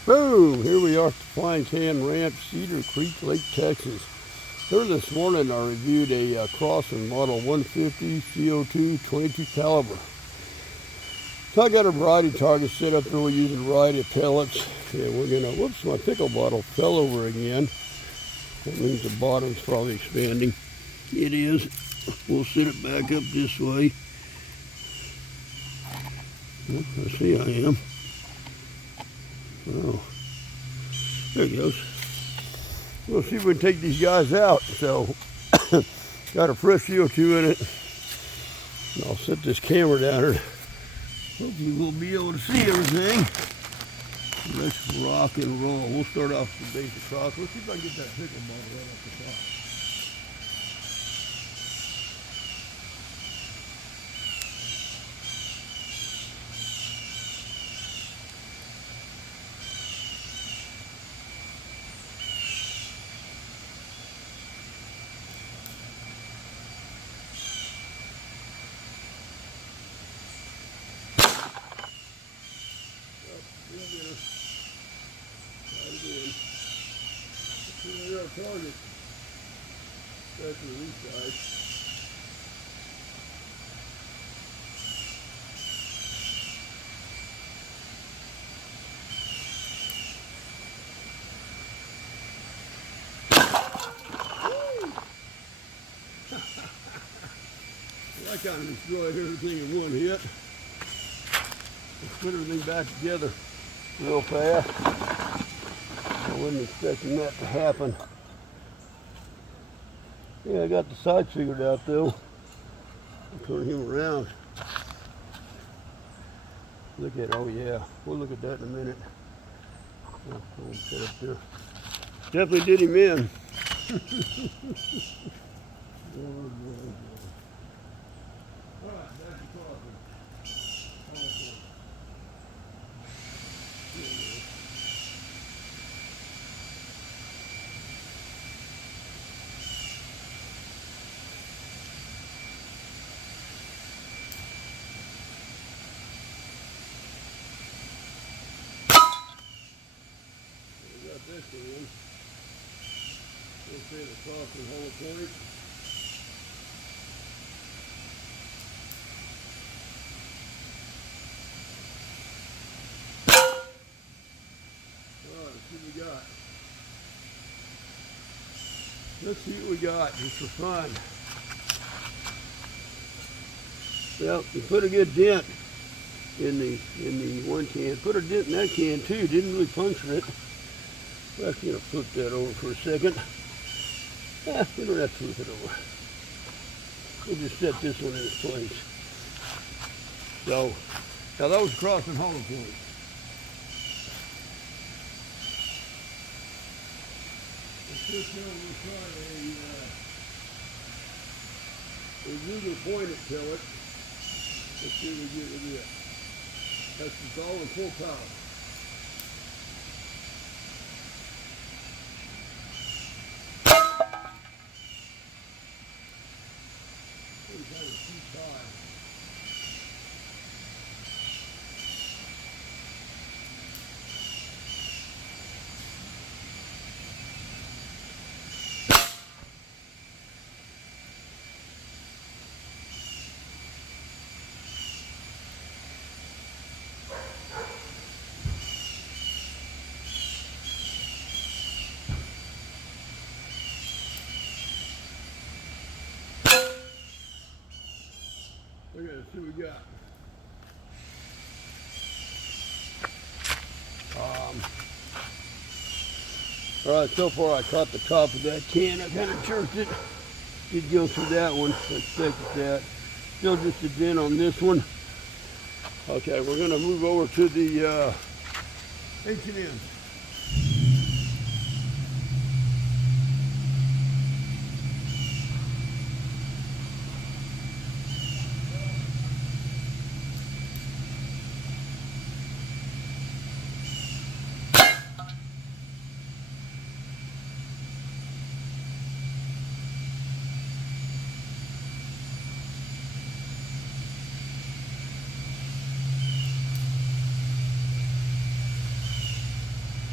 Boom! Here we are at the Flying Tan Ranch, Cedar Creek, Lake, Texas. Here this morning I reviewed a Crosman Model 150 CO2 22 caliber. So I got a variety of targets set up here. We're using a variety of pellets. And we're gonna, whoops, my pickle bottle fell over again. That means the bottom's probably expanding. It is. We'll set it back up this way. I see I am. Oh, there it goes. We'll see if we can take these guys out. So, got a fresh CO2 in it. And I'll set this camera down here. Hopefully we'll be able to see everything. Let's rock and roll. We'll start off with the basic cross. Let's see if I can get that pickle bottle right off the top. Target. That's the east side. Well, I kind of destroyed everything in one hit. Let's put everything back together real fast. I wasn't expecting that to happen. Yeah, I got the sides figured out though. I'll turn him around. Look at, oh yeah, we'll look at that in a minute. I'll set up there. Definitely did him in. All right, back to Crosman. This one. We'll say the Crosman hollow point. Alright, let's see what we got. Let's see what we got, just for fun. Well, we put a good dent in the one can. Put a dent in that can too, didn't really puncture it. We're actually going to flip that over for a second. We don't have to flip it over. We'll just set this one in its place. So, now that was Crosman hollow point. Let's we'll try a Ruger pointed pellet. Let's see what we get with it. That's just all in full power. Okay, let's see what we got. All right, so far I caught the top of that can. I kind of jerked it. Did go through that one. Expected that. Still just a dent on this one. Okay, we're going to move over to the H&M.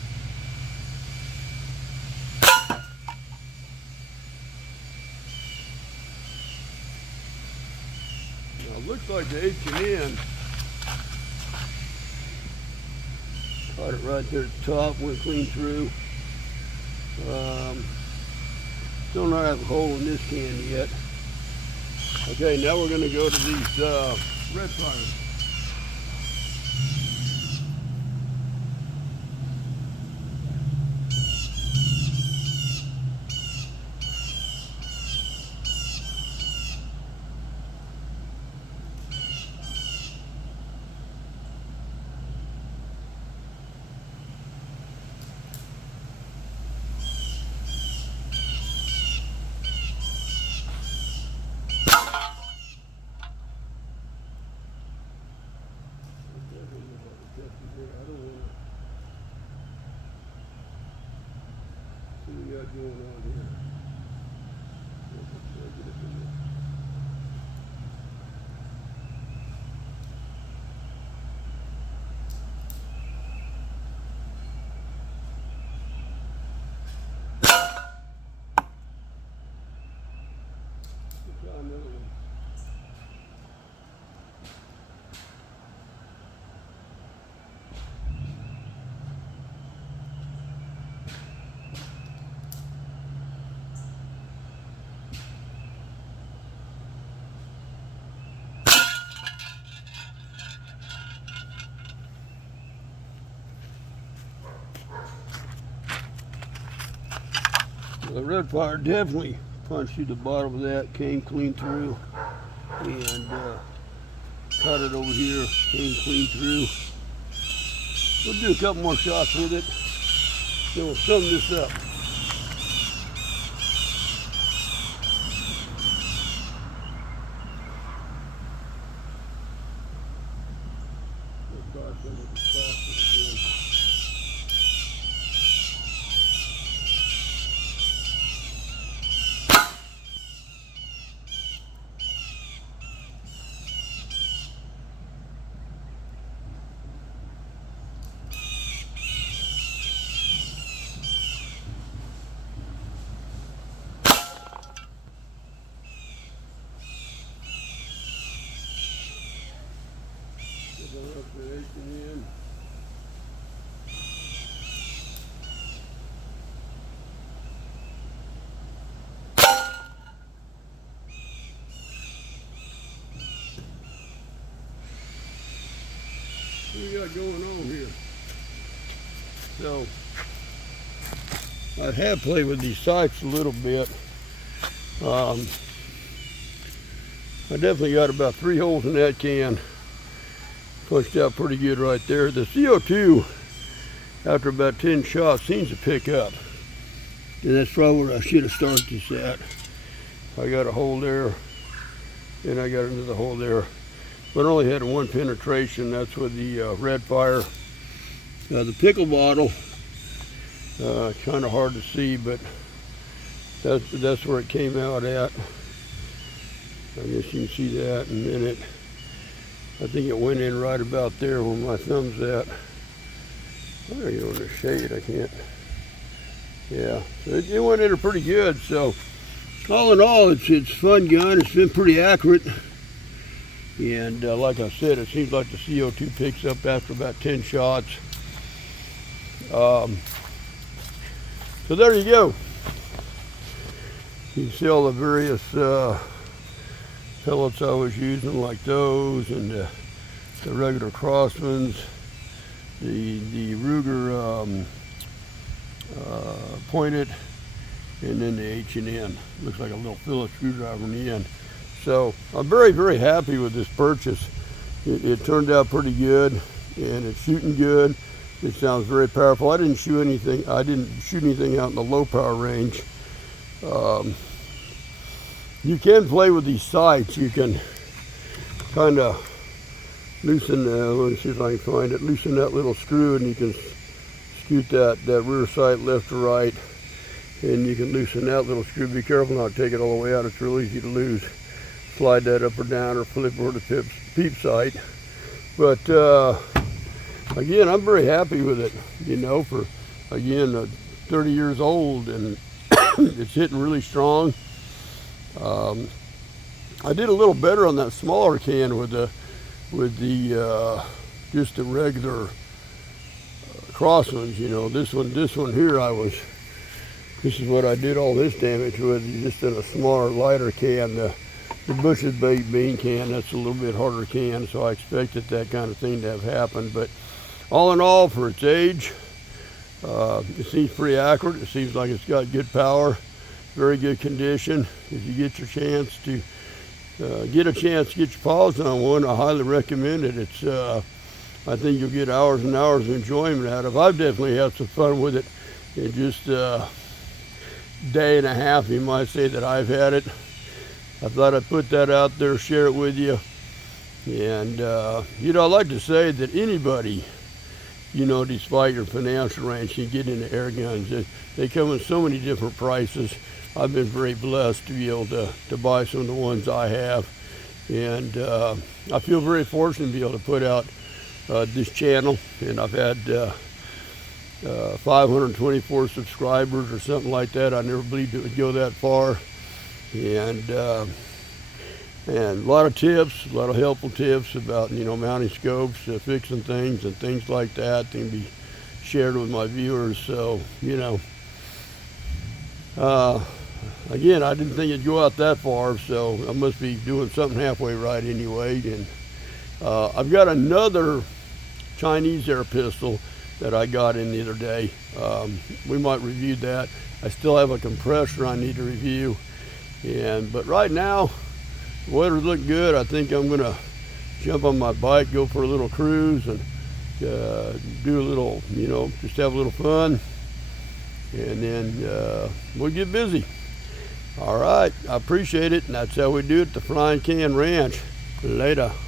Looks like the H&N caught it right there at the top, went clean through. Still not have a hole in this can yet. Okay, now we're going to go to these red fires. What we got going on here? Try another one. The red fire definitely punched through the bottom of that, came clean through, and cut it over here, came clean through. We'll do a couple more shots with it, then we'll sum this up. What we got going on here? So I have played with these sights a little bit. I definitely got about 3 holes in that can. Pushed out pretty good right there. The CO2 after about 10 shots seems to pick up. And that's probably where I should have started this at. I got a hole there, and I got another hole there. But I only had 1 penetration. That's with the red fire. The pickle bottle, kind of hard to see, but that's where it came out at. I guess you can see that, and then I think it went in right about there where my thumb's at. Oh, you know, the shade, I can't. Yeah, so it went in pretty good. So all in all, it's fun gun. It's been pretty accurate. And like I said, it seems like the CO2 picks up after about 10 shots. So there you go. You can see all the various pellets I was using, like those, and the regular Crosmans, the Ruger pointed, and then the H&N. Looks like a little Phillips screwdriver in the end. So I'm very, very happy with this purchase. It turned out pretty good, and it's shooting good. It sounds very powerful. I didn't shoot anything out in the low power range. You can play with these sights. You can kind of loosen, let me see if I can find it, loosen that little screw, and you can scoot that rear sight left to right, and you can loosen that little screw. Be careful not to take it all the way out. It's real easy to lose. Slide that up or down, or flip over the peep sight. But again, I'm very happy with it. You know, for again 30 years old, and it's hitting really strong. I did a little better on that smaller can with the just the regular Crosmans. You know, this one here, this is what I did all this damage with, just in a smaller, lighter can. The Bush's Baked Bean can, that's a little bit harder can, so I expected that kind of thing to have happened. But all in all, for its age, it seems pretty accurate. It seems like it's got good power, very good condition. If you get your chance to get your paws on one, I highly recommend it. It's I think you'll get hours and hours of enjoyment out of it. I've definitely had some fun with it in just day and a half, you might say, that I've had it. I thought I'd put that out there, share it with you. And you know, I like to say that anybody, you know, despite your financial range, can get into air guns. They come in so many different prices. I've been very blessed to be able to buy some of the ones I have, and I feel very fortunate to be able to put out this channel. And I've had 524 subscribers or something like that. I never believed it would go that far. And a lot of tips, a lot of helpful tips about, you know, mounting scopes, fixing things and things like that can be shared with my viewers. So, you know, again, I didn't think it'd go out that far, so I must be doing something halfway right anyway. And I've got another Chinese air pistol that I got in the other day. We might review that. I still have a compressor I need to review. But right now, the weather's looking good. I think I'm gonna jump on my bike, go for a little cruise, and do a little, you know, just have a little fun. And then we'll get busy. All right, I appreciate it, and that's how we do it at the Frying Can Ranch. Later.